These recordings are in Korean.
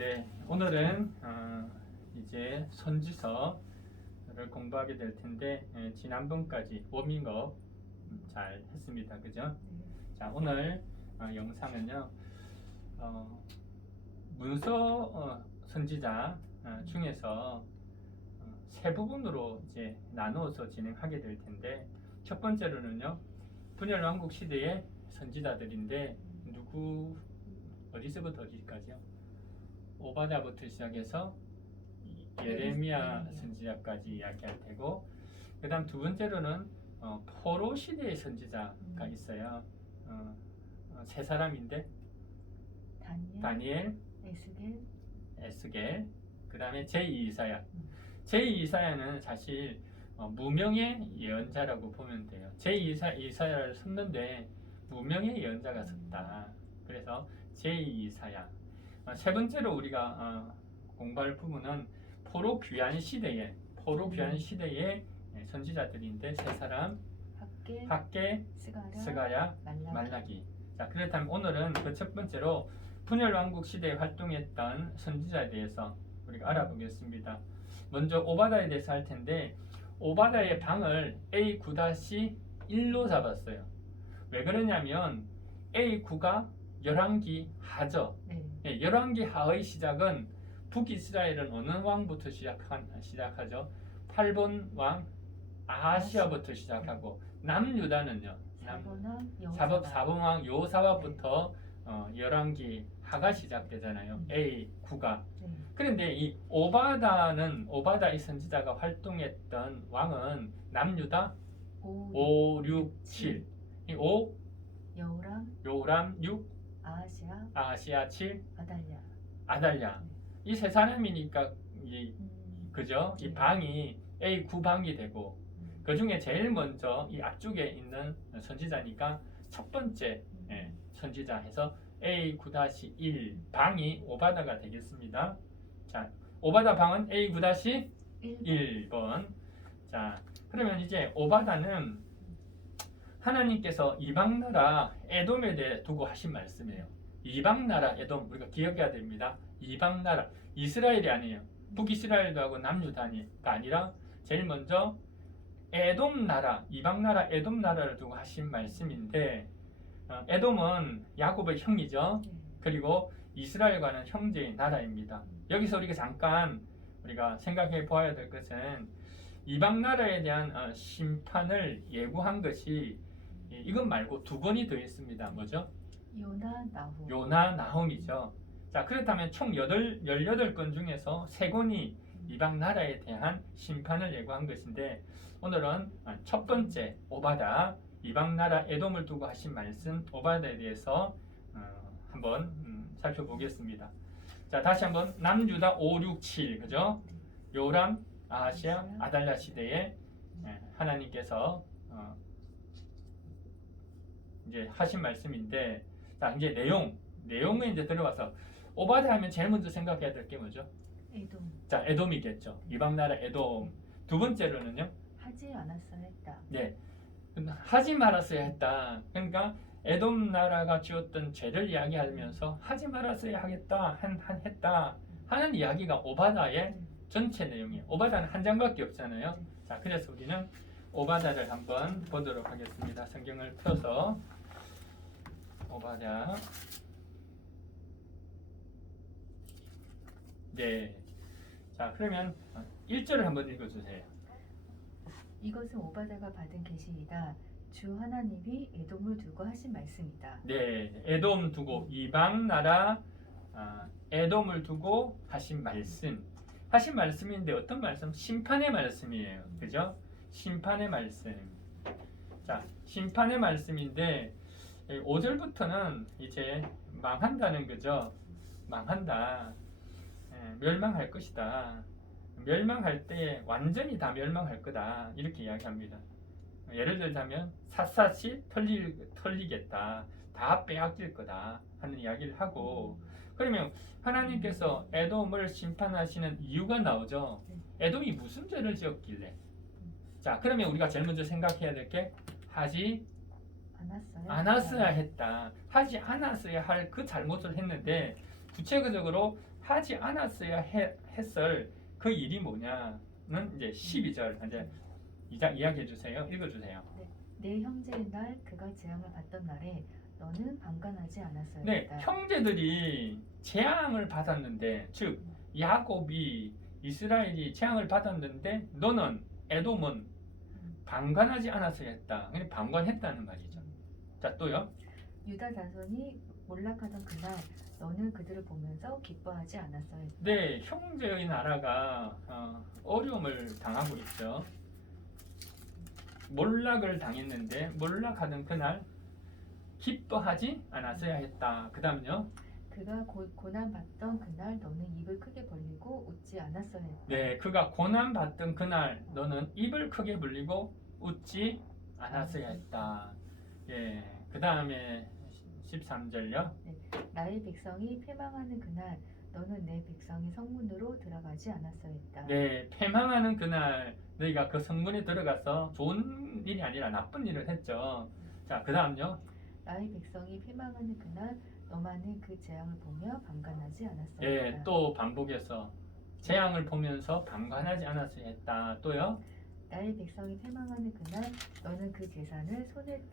네, 오늘은 이제 선지서를 공부하게 될 텐데 지난번까지 워밍업 잘 했습니다. 그죠? 자, 오늘 영상은요 문서 선지자 중에서 세 부분으로 이제 나누어서 진행하게 될 텐데, 첫 번째로는요 분열왕국 시대의 선지자들인데 어디서부터 어디까지요? 오바다부터 시작해서 예레미야 선지자까지 이야기할 테고, 그 다음 두 번째로는 포로 시대의 선지자가 있어요. 세 사람인데 다니엘, 에스겔, 그 다음에 제2이사야. 제2이사야는 사실 무명의 예언자라고 보면 돼요. 제2이사야를 썼는데 무명의 예언자가 썼다. 그래서 제2이사야. 세 번째로 우리가 공부할 부분은 포로 귀환 시대의 선지자들인데 세 사람, 학개, 스가랴, 말라기. 자, 그렇다면 오늘은 그 첫 번째로 분열왕국 시대에 활동했던 선지자에 대해서 우리가 알아보겠습니다. 먼저 오바다에 대해서 할 텐데, 오바다의 방을 A9-1로 잡았어요. 왜 그러냐면 A9가 열왕기 하죠. 열왕기 하의 시작은 북이스라엘은 어느 왕부터 시작하죠? 8번 왕 아하시아부터 시작하고, 남유다는요 4번 왕 요사박부터 열왕기 하가 시작되잖아요. A9가. 그런데 이 오바다 이 선지자가 활동했던 왕은 남유다 5, 6, 7. 이 5 요람, 6 아하시아, 7 아달랴. 이 세 사람이니까 그죠? 이 방이 A9방이 되고, 그 중에 제일 먼저 이 앞쪽에 있는 선지자니까 첫 번째 선지자 해서 A9-1 방이 오바다가 되겠습니다. 자, 오바다 방은 A9-1번. 자, 그러면 이제 오바다는 하나님께서 이방나라 에돔에 대해 두고 하신 말씀이에요. 이방나라 에돔, 우리가 기억해야 됩니다. 이방나라, 이스라엘이 아니에요. 북이스라엘도 하고 남유다가 아니라 제일 먼저 에돔 나라, 이방나라 에돔 나라를 두고 하신 말씀인데, 에돔은 야곱의 형이죠. 그리고 이스라엘과는 형제의 나라입니다. 여기서 우리가 잠깐 생각해 보아야 될 것은, 이방 나라에 대한 심판을 예고한 것이 이것 말고 두 권이 더 있습니다. 뭐죠? 요나, 나훔이죠. 자, 그렇다면 총 18건 중에서 3권이 이방 나라에 대한 심판을 예고한 것인데, 오늘은 첫 번째 오바다, 이방 나라 에돔을 두고 하신 말씀 오바다에 대해서 한번 살펴보겠습니다. 자, 다시 한번 남유다 5, 6, 7, 그죠? 요람, 아하시아, 아달랴 시대에 하나님께서 이제 하신 말씀인데, 자, 이제 내용에 이제 들어가서 오바다 하면 제일 먼저 생각해야 될 게 뭐죠? 에돔. 자, 에돔이겠죠. 이방 나라 에돔. 두 번째로는요? 하지 않았어야 했다. 네, 하지 말았어야 했다. 그러니까 에돔 나라가 지었던 죄를 이야기하면서 하지 말았어야 하겠다, 했다 하는 이야기가 오바다의 전체 내용이에요. 오바다는 한 장밖에 없잖아요. 자, 그래서 우리는 오바다를 한번 보도록 하겠습니다. 성경을 펴서 오바다. 네. 자, 그러면 1절을 한번 읽어주세요. 이것은 오바다가 받은 계시이다. 주 하나님이 에돔을 두고 하신 말씀이다. 네, 에돔 두고, 이방 나라 에돔을 두고 하신 말씀인데 어떤 말씀? 심판의 말씀이에요. 그죠? 심판의 말씀. 자, 심판의 말씀인데 5절부터는 이제 망한다는 거죠. 망한다. 멸망할 것이다. 멸망할 때 완전히 다 멸망할 거다. 이렇게 이야기합니다. 예를 들자면 샅샅이 털리겠다. 다 빼앗길 거다 하는 이야기를 하고, 그러면 하나님께서 에돔을 심판하시는 이유가 나오죠. 에돔이 무슨 죄를 지었길래? 자, 그러면 우리가 제일 먼저 생각해야 될 게 하지 않았어야 했다. 하지 않았어야 할 그 잘못을 했는데, 구체적으로 하지 않았어야 했을 그 일이 뭐냐는 이제 12절 이제 이야기해 주세요. 읽어 주세요. 내 형제의 날 그가 재앙을 받던 날에 너는 방관하지 않았어야 네, 했다. 형제들이 재앙을 받았는데, 즉 야곱이 이스라엘이 재앙을 받았는데 너는 에돔은 방관하지 않았어야 했다. 그냥 방관했다는 말이죠. 자, 또요. 유다 자손이 몰락하던 그날 너는 그들을 보면서 기뻐하지 않았어야 했다. 네, 형제의 나라가 어려움을 당하고 있죠. 몰락을 당했는데 몰락하던 그날 기뻐하지 않았어야 했다. 그 다음요. 그가 고난 받던 그날 너는 입을 크게 벌리고 웃지 않았어야 했다. 네, 그가 고난 받던 그날 너는 입을 크게 벌리고 웃지 않았어야 했다. 예, 그 다음에 13절요. 나의 백성이 패망하는 그날 너는 내 백성의 성문으로 들어가지 않았어야 했다. 네, 패망하는 그날 너희가 그 성문에 들어가서 좋은 일이 아니라 나쁜 일을 했죠. 자, 그 다음요. 나의 백성이 패망하는 그날 너만은 그 재앙을 보며 방관하지 않았어야 예, 했다. 또 반복해서 재앙을 보면서 방관하지 않았어야 했다. 또요. 나의 백성이 패망하는 그날 너는 그 재산을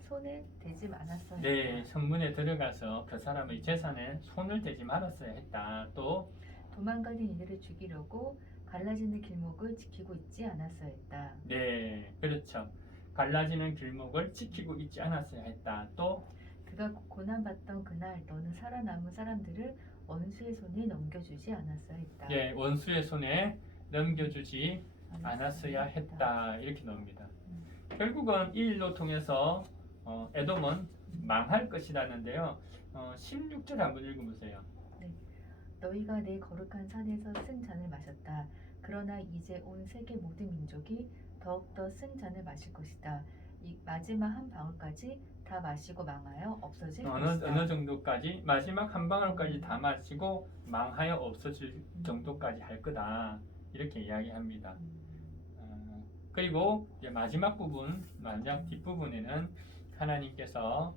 손에 대지 않았어야 네, 했다. 성문에 들어가서 그 사람의 재산에 손을 대지 말았어야 했다. 또 도망가는 이들을 죽이려고 갈라지는 길목을 지키고 있지 않았어야 했다. 네, 그렇죠. 갈라지는 길목을 지키고 있지 않았어야 했다. 또 그가 고난받던 그날 너는 살아남은 사람들을 원수의 손에 넘겨주지 않았어야 했다. 예, 원수의 손에 넘겨주지 않았어야 했다. 이렇게 나옵니다. 결국은 이 일로 통해서 에돔은 망할 것이라는데요. 16절 한번 읽어보세요. 너희가 내 거룩한 산에서 쓴 잔을 마셨다. 그러나 이제 온 세계 모든 민족이 더욱더 쓴 잔을 마실 것이다. 이 마지막 한 방울까지 다 마시고 망하여 없어질 것이다. 어느 정도까지 마지막 한 방울까지 다 마시고 망하여 없어질 정도까지 할 거다. 이렇게 이야기합니다. 그리고 이제 마지막 뒷부분에는 하나님께서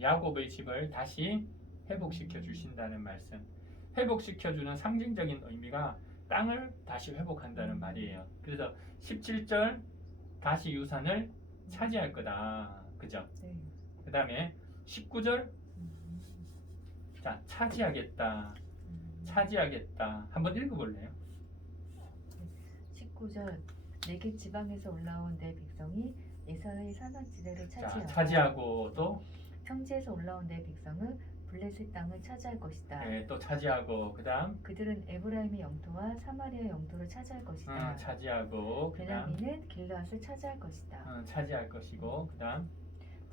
야곱의 집을 다시 회복시켜 주신다는 말씀. 회복시켜 주는 상징적인 의미가 땅을 다시 회복한다는 말이에요. 그래서 17절 다시 유산을 차지할 거다. 그죠? 네. 그 다음에 19절 자, 차지하겠다. 한번 읽어볼래요? 19절 내게 지방에서 올라온 내 백성이 에사의 산악지대를 자, 차지하고 또 평지에서 올라온 내 백성은 블레셋 땅을 차지할 것이다. 네, 또 차지하고 그 다음 그들은 에브라임의 영토와 사마리아의 영토를 차지할 것이다. 차지하고 그 다음 베냐민은 길르앗을 차지할 것이다. 차지할 것이고 그 다음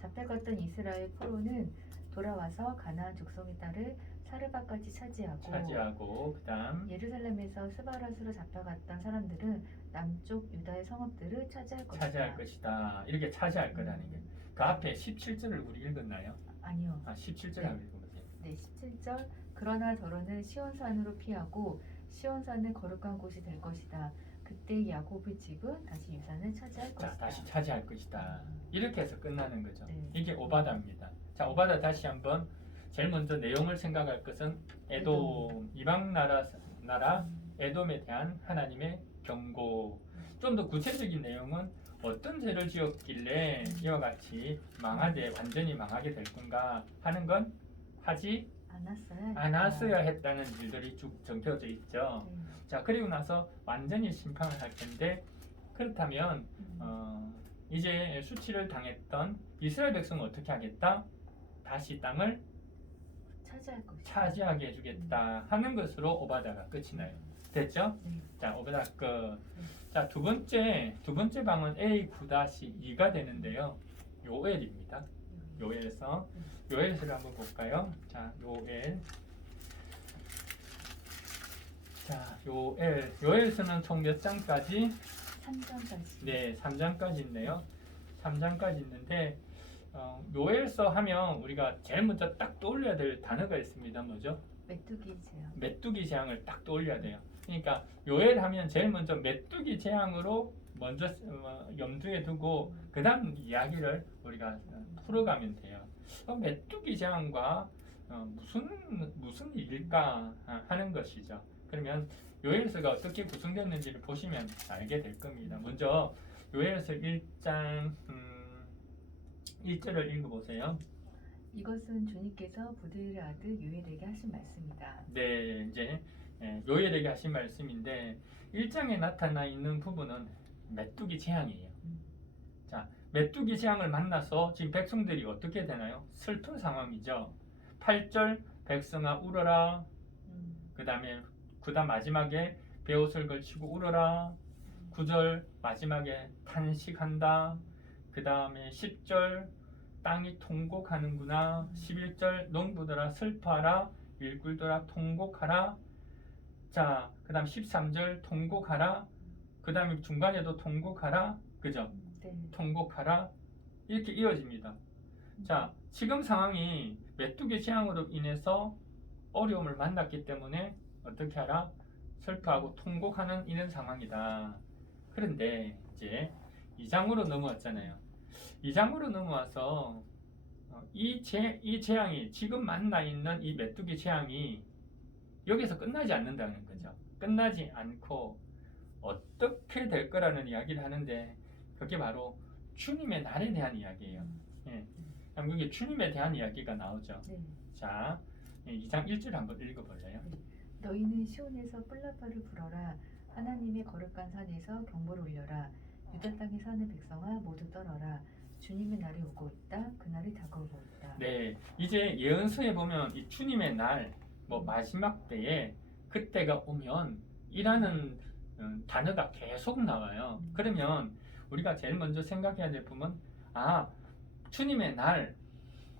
잡혀갔던 이스라엘 포로는 돌아와서 가나안 족속의 딸을 사르바까지 차지하고 그 다음 예루살렘에서 스바라스로 잡혀갔던 사람들은 남쪽 유다의 성읍들을 차지할 것이다. 이렇게 차지할 거라는 게. 그 앞에 17절을 우리 읽었나요? 아니요. 17절 네. 한번 읽어보세요. 네, 17절 그러나 더러는 시온산으로 피하고 시온산은 거룩한 곳이 될 것이다. 그때 야곱의 집은 다시 유산을 차지할 자, 것이다. 다시 차지할 것이다. 이렇게 해서 끝나는 거죠. 네. 이게 오바다입니다. 자, 오바다 다시 한번 제일 먼저 내용을 생각할 것은 에돔 이방 나라 에돔에 대한 하나님의 경고. 좀 더 구체적인 내용은 어떤 죄를 지었길래 이와 같이 완전히 망하게 될 건가 하는 건 하지 않았어야 했다는 일들이 쭉 적혀져 있죠. 네. 자, 그리고 나서 완전히 심판을 할 텐데 그렇다면 이제 수치를 당했던 이스라엘 백성은 어떻게 하겠다? 다시 땅을 차지하게 해주겠다 하는 것으로 오바다가 끝이 나요. 됐죠? 네. 자, 오바다 끝. 자, 두 번째 방은 A9-2가 되는데요. 요엘입니다. 요엘에서 요엘서를 한번 볼까요? 자, 요엘서는 총 몇 장까지? 3장까지. 네, 3장까지 있네요. 3장까지 있는데 요엘서 하면 우리가 제일 먼저 딱 떠올려야 될 단어가 있습니다. 뭐죠? 메뚜기 재앙을 딱 떠올려야 돼요. 그러니까 요엘 하면 제일 먼저 메뚜기 재앙으로 먼저 염두에 두고 그 다음 이야기를 우리가 풀어가면 돼요. 메뚜기 재앙과 무슨 일일까 하는 것이죠. 그러면 요엘서가 어떻게 구성됐는지를 보시면 알게 될 겁니다. 먼저 요엘서 1장 1절을 읽어보세요. 이것은 주님께서 부드의 아들 요엘에게 하신 말씀이다. 네, 이제 요엘에게 하신 말씀인데 1장에 나타나 있는 부분은 메뚜기 재앙이에요. 자, 메뚜기 재앙을 만나서 지금 백성들이 어떻게 되나요? 슬픈 상황이죠. 8절 백성아 울어라. 그다음 마지막에 베옷을 걸치고 울어라. 9절 마지막에 탄식한다. 그 다음에 10절 땅이 통곡하는구나. 11절 농부들아 슬퍼하라. 일꾼들아 통곡하라. 자, 그 다음 13절 통곡하라. 그 다음에 중간에도 통곡하라. 그죠? 네. 통곡하라. 이렇게 이어집니다. 자, 지금 상황이 메뚜기 재앙으로 인해서 어려움을 만났기 때문에 어떻게 하라? 슬퍼하고 통곡하는 이런 상황이다. 그런데 이제 2장으로 넘어왔잖아요. 2장으로 넘어와서 이 재앙이 지금 만나 있는 이 메뚜기 재앙이 여기서 끝나지 않는다는 거죠. 끝나지 않고 어떻게 될 거라는 이야기를 하는데 그게 바로 주님의 날에 대한 이야기예요. 예. 그럼 여기 주님에 대한 이야기가 나오죠. 네. 자, 2장 1절 한번 읽어볼래요? 너희는 시온에서 뿔라파를 불어라. 하나님의 거룩한 산에서 경보를 울려라. 유다 땅에 사는 백성아 모두 떨어라. 주님의 날이 오고 있다. 그날이 다가오고 있다. 네, 이제 예언서에 보면 이 주님의 날, 마지막 때에 그때가 오면 이라는 단어가 계속 나와요. 그러면 우리가 제일 먼저 생각해야 될 부분은 주님의 날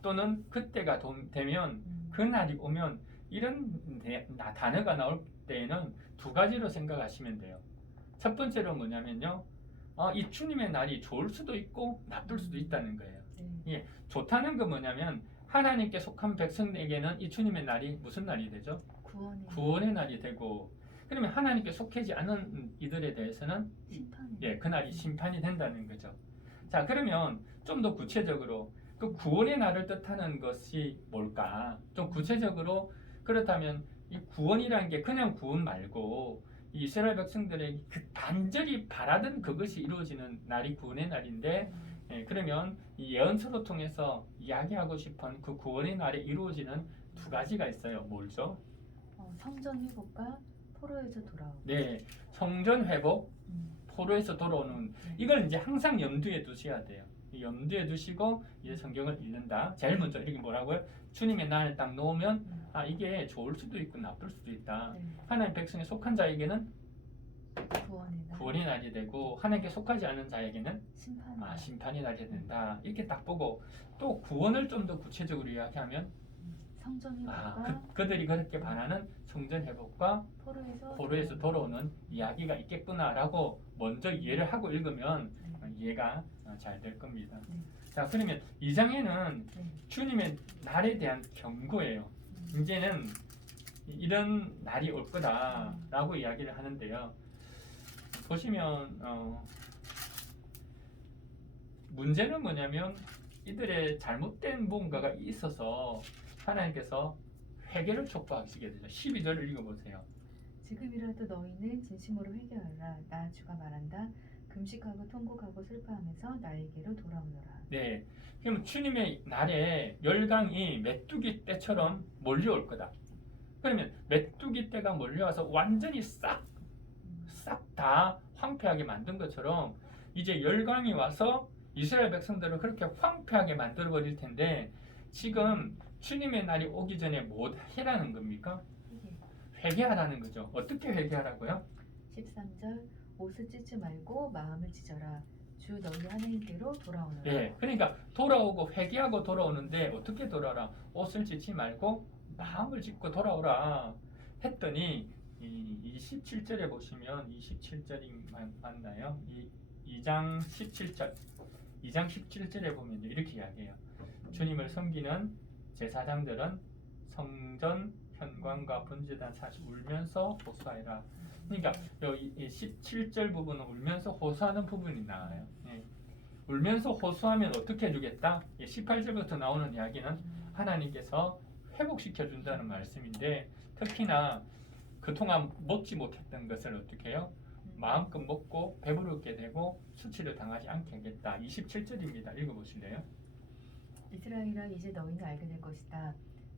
또는 그때가 되면 그 날이 오면 이런 단어가 나올 때에는 두 가지로 생각하시면 돼요. 첫 번째로 뭐냐면요. 이 주님의 날이 좋을 수도 있고 나쁠 수도 있다는 거예요. 예, 좋다는 건 뭐냐면 하나님께 속한 백성에게는 이 주님의 날이 무슨 날이 되죠? 구원의 날이 되고, 그러면 하나님께 속하지 않은 이들에 대해서는 그날이 심판이 된다는 거죠. 자, 그러면 좀 더 구체적으로 그 구원의 날을 뜻하는 것이 뭘까? 좀 구체적으로 그렇다면 이 구원이라는 게 그냥 구원 말고 이스라엘 백성들에게 그 간절히 바라던 그것이 이루어지는 날이 구원의 날인데, 그러면 이 예언서를 통해서 이야기하고 싶은 그 구원의 날에 이루어지는 두 가지가 있어요. 뭘죠? 성전 회복과 포로에서 돌아오는. 네, 성전 회복, 포로에서 돌아오는. 이걸 이제 항상 염두에 두셔야 돼요. 염두에 두시고 이제 성경을 읽는다. 제일 먼저 이렇게 뭐라고요? 주님의 날 딱 놓으면 이게 좋을 수도 있고 나쁠 수도 있다. 하나님 백성에 속한 자에게는 구원의 날이 되고 하나님께 속하지 않은 자에게는 심판의 날이 된다. 이렇게 딱 보고 또 구원을 좀 더 구체적으로 이야기하면 성전 회복과 그들이 그렇게 바라는 성전 회복과 포로에서 돌아오는 이야기가 있겠구나라고 먼저 이해를 하고 읽으면 이해가 잘 될 겁니다. 자, 그러면 2장에는 주님의 날에 대한 경고예요. 이제는 이런 날이 올 거다라고 이야기를 하는데요. 보시면 문제는 뭐냐면 이들의 잘못된 무언가가 있어서 하나님께서 회개를 촉구하시게 되죠. 12절을 읽어보세요. 지금이라도 너희는 진심으로 회개하라. 나 주가 말한다. 금식하고 통곡하고 슬퍼하면서 나에게로 돌아오너라. 네, 그럼 주님의 날에 열강이 메뚜기 떼처럼 몰려올 거다. 그러면 메뚜기 떼가 몰려와서 완전히 싹 다 황폐하게 만든 것처럼 이제 열강이 와서 이스라엘 백성들을 그렇게 황폐하게 만들어 버릴 텐데, 지금 주님의 날이 오기 전에 뭐 해라는 겁니까? 회개하라는 거죠. 어떻게 회개하라고요? 13절 옷을 찢지 말고 마음을 찢어라. 주 너희 하나님께로 돌아오너라. 네, 그러니까 돌아오고 회개하고 돌아오는데 어떻게 돌아오라? 옷을 찢지 말고 마음을 찢고 돌아오라 했더니 이 27절에 보시면 27절이 맞나요? 2장 17절 2장 17절에 보면 이렇게 이야기해요. 주님을 섬기는 제사장들은 성전 현관과 번제단 사시 울면서 호소하라. 그러니까 여기 17절 부분은 울면서 호소하는 부분이 나와요. 울면서 호소하면 어떻게 해주겠다? 18절부터 나오는 이야기는 하나님께서 회복시켜 준다는 말씀인데 특히나 그동안 먹지 못했던 것을 어떻게 해요? 마음껏 먹고 배부르게 되고 수치를 당하지 않게 하겠다. 27절입니다. 읽어보실래요? 이스라엘아 이제 너희는 알게 될 것이다.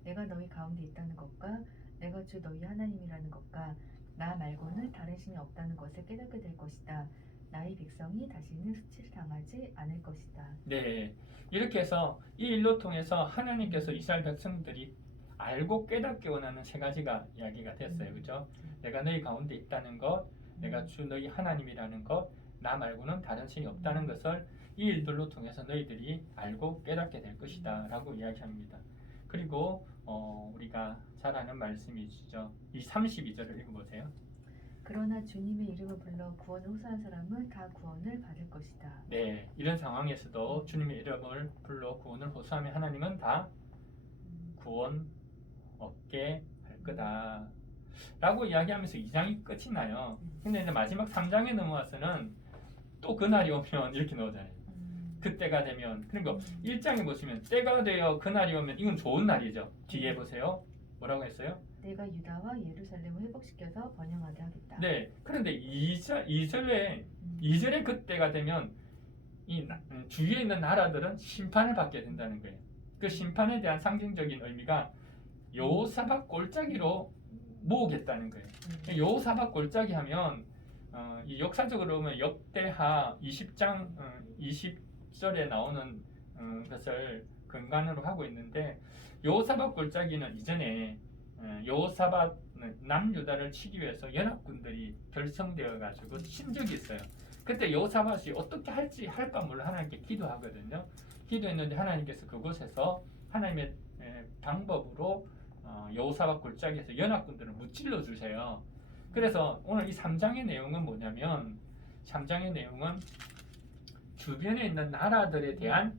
내가 너희 가운데 있다는 것과 내가 주 너희 하나님이라는 것과 나 말고는 다른 신이 없다는 것을 깨닫게 될 것이다. 나의 백성이 다시는 수치를 당하지 않을 것이다. 네, 이렇게 해서 이 일로 통해서 하나님께서 이스라엘 백성들이 알고 깨닫게 원하는 세 가지가 이야기가 됐어요. 그죠? 내가 너희 가운데 있다는 것, 내가 주 너희 하나님이라는 것, 나 말고는 다른 신이 없다는 것을 이 일들로 통해서 너희들이 알고 깨닫게 될 것이다 라고 이야기합니다. 그리고 우리가 잘 아는 말씀이시죠. 이 32절을 읽어보세요. 그러나 주님의 이름을 불러 구원을 호소한 사람은 다 구원을 받을 것이다. 네, 이런 상황에서도 주님의 이름을 불러 구원을 호소하면 하나님은 다 구원 얻게 할 거다 라고 이야기하면서 2장이 끝이 나요. 근데 이제 마지막 3장에 넘어와서는 또 그날이 오면 이렇게 나오잖아요. 그때가 되면, 그러니까 1장에 보시면 때가 되어 그날이 오면 이건 좋은 날이죠. 뒤에 보세요. 뭐라고 했어요? 내가 유다와 예루살렘을 회복시켜서 번영하게 하겠다. 네, 그런데 2절에 그때가 되면 이 주위에 있는 나라들은 심판을 받게 된다는 거예요. 그 심판에 대한 상징적인 의미가 여호사밧 골짜기로 모으겠다는 거예요. 여호사밧 골짜기 하면 이 역사적으로 보면 역대하 20장 20절에 나오는 것을 근간으로 하고 있는데 여호사밧 골짜기는 이전에 여호사밧은 남유다를 치기 위해서 연합군들이 결성되어 가지고 친 적이 있어요. 그때 여호사밧이 어떻게 할지 할 바 몰라 하나님께 기도하거든요. 기도했는데 하나님께서 그곳에서 하나님의 방법으로 여호사밧 골짜기에서 연합군들을 무찔러 주세요. 그래서 오늘 이 3장의 내용은 뭐냐면 3장의 내용은 주변에 있는 나라들에 대한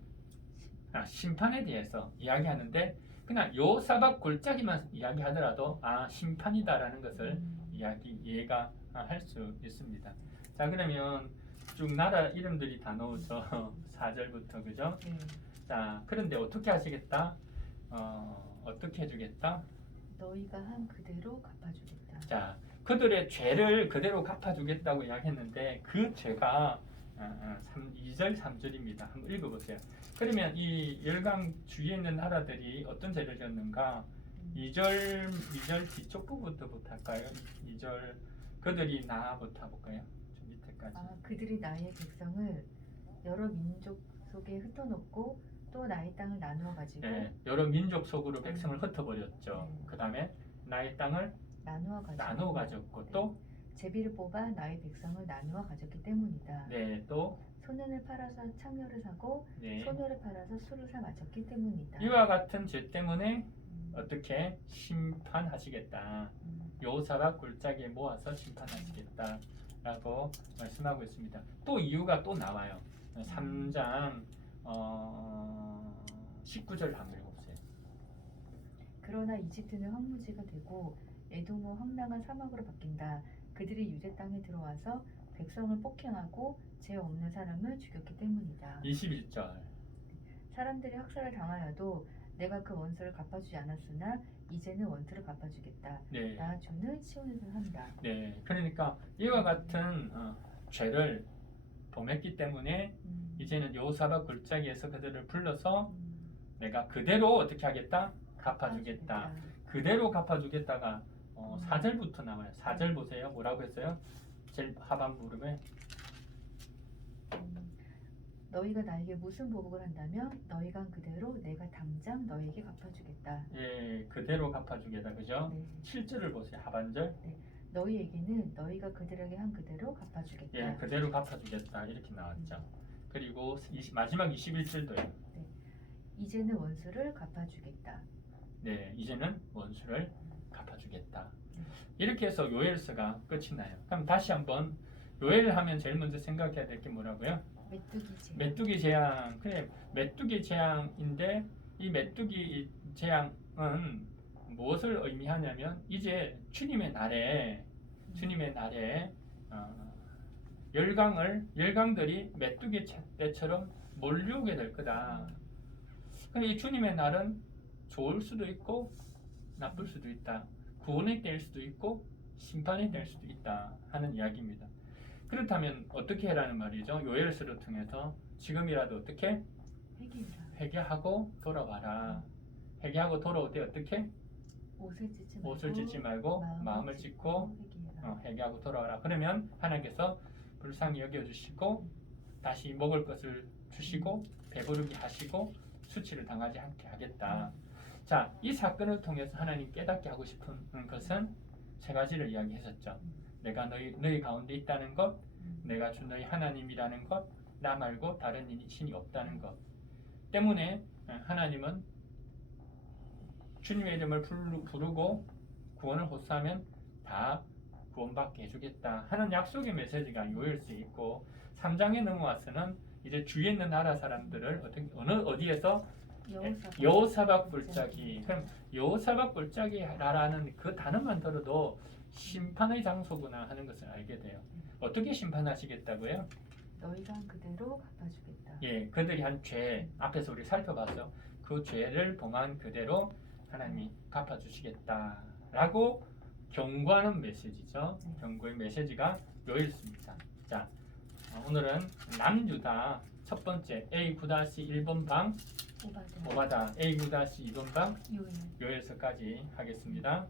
심판에 대해서 이야기하는데 그냥 여호사밧 골짜기만 이야기하더라도 심판이다라는 것을 이해가 할 수 있습니다. 자, 그러면 쭉 나라 이름들이 다 나오죠. 4절부터 그죠? 자, 그런데 어떻게 하시겠다? 어떻게 해주겠다? 너희가 한 그대로 갚아주겠다. 자, 그들의 죄를 그대로 갚아주겠다고 이야기했는데 그 죄가 2절 3절입니다. 한번 읽어보세요. 그러면 이 열강 주위에 있는 나라들이 어떤 죄를 지었는가? 2절 뒤쪽 부분부터 할까요? 2절 그들이 나부터 볼까요? 좀 밑에까지. 그들이 나의 백성을 여러 민족 속에 흩어놓고 또 나의 땅을 나누어 가지고 여러 민족 속으로 백성을 흩어버렸죠. 그 다음에 나의 땅을 나누어 가졌고 또 제비를 뽑아 나의 백성을 나누어 가졌기 때문이다. 또 소년을 팔아서 창녀를 사고 소녀를 팔아서 술을 사 마셨기 때문이다. 이와 같은 죄 때문에 어떻게 심판하시겠다. 여호사밧 골짜기에 모아서 심판하시겠다라고 말씀하고 있습니다. 또 이유가 또 나와요. 3장 19절 한번 읽어보세요. 그러나 이집트는 황무지가 되고 에돔은 황량한 사막으로 바뀐다. 그들이 유대 땅에 들어와서 백성을 폭행하고 죄 없는 사람을 죽였기 때문이다. 21절. 사람들이 학살을 당하여도 내가 그 원수를 갚아주지 않았으나 이제는 원수를 갚아주겠다. 나 주는 시온에서 한다. 그러니까 이와 같은 죄를 범했기 때문에 이제는 여호사밧 골짜기에서 그들을 불러서 내가 그대로 어떻게 하겠다? 갚아주겠다. 그대로 갚아주겠다가 4절부터 나와요. 4절 보세요. 뭐라고 했어요? 제일 하반 부분에 너희가 나에게 무슨 보복을 한다면 너희가 한 그대로 내가 당장 너에게 갚아주겠다. 그대로 갚아주겠다. 그죠? 7절을 보세요. 하반절. 너희에게는 너희가 그들에게 한 그대로 갚아주겠다. 그대로 갚아주겠다. 이렇게 나왔죠. 그리고 마지막 21절도요. 이제는 원수를 갚아주겠다. 이제는 원수를 갚아주겠다. 이렇게 해서 요엘서가 끝이 나요. 그럼 다시 한번 요엘을 하면 제일 먼저 생각해야 될 게 뭐라고요? 메뚜기 재앙. 그래, 메뚜기 재앙인데 이 메뚜기 재앙은 무엇을 의미하냐면 이제 주님의 날에 열강들이 메뚜기 때처럼 몰려오게 될 거다. 근데 이 주님의 날은 좋을 수도 있고 나쁠 수도 있다. 구원이 될 수도 있고 심판이 될 수도 있다 하는 이야기입니다. 그렇다면 어떻게 해라는 말이죠? 요엘서를 통해서 지금이라도 어떻게 회개라. 회개하고 돌아와라. 회개하고 돌아올 때 어떻게 옷을 찢지 말고 마음을 찢고 회개해라. 회개하고 돌아와라. 그러면 하나님께서 불쌍히 여겨주시고 다시 먹을 것을 주시고 배부르게 하시고 수치를 당하지 않게 하겠다. 자, 이 사건을 통해서 하나님 깨닫게 하고 싶은 것은 세 가지를 이야기했었죠. 내가 너희 가운데 있다는 것, 내가 주 너희 하나님이라는 것, 나 말고 다른 신이 없다는 것 때문에 하나님은 주님의 이름을 부르고 구원을 호소하면 다 구원받게 해주겠다 하는 약속의 메시지가 요엘서에 있고 3장에 넘어와서는 이제 주위에 있는 나라 사람들을 어디에서 여호사박 골짜기. 그럼 여호사박 골짜기라는 그 단어만 들어도 심판의 장소구나 하는 것을 알게 돼요. 어떻게 심판하시겠다고요? 너희가 한 그대로 갚아주겠다. 예, 그들이 한 죄 앞에서 우리 살펴봤죠. 그 죄를 범한 그대로 하나님이 갚아주시겠다라고 경고하는 메시지죠. 경고의 메시지가 요일수입니다. 자, 오늘은 남유다 첫 번째 A9-1번 방 오바다 A9-2번 방 요엘. 요엘서까지 하겠습니다.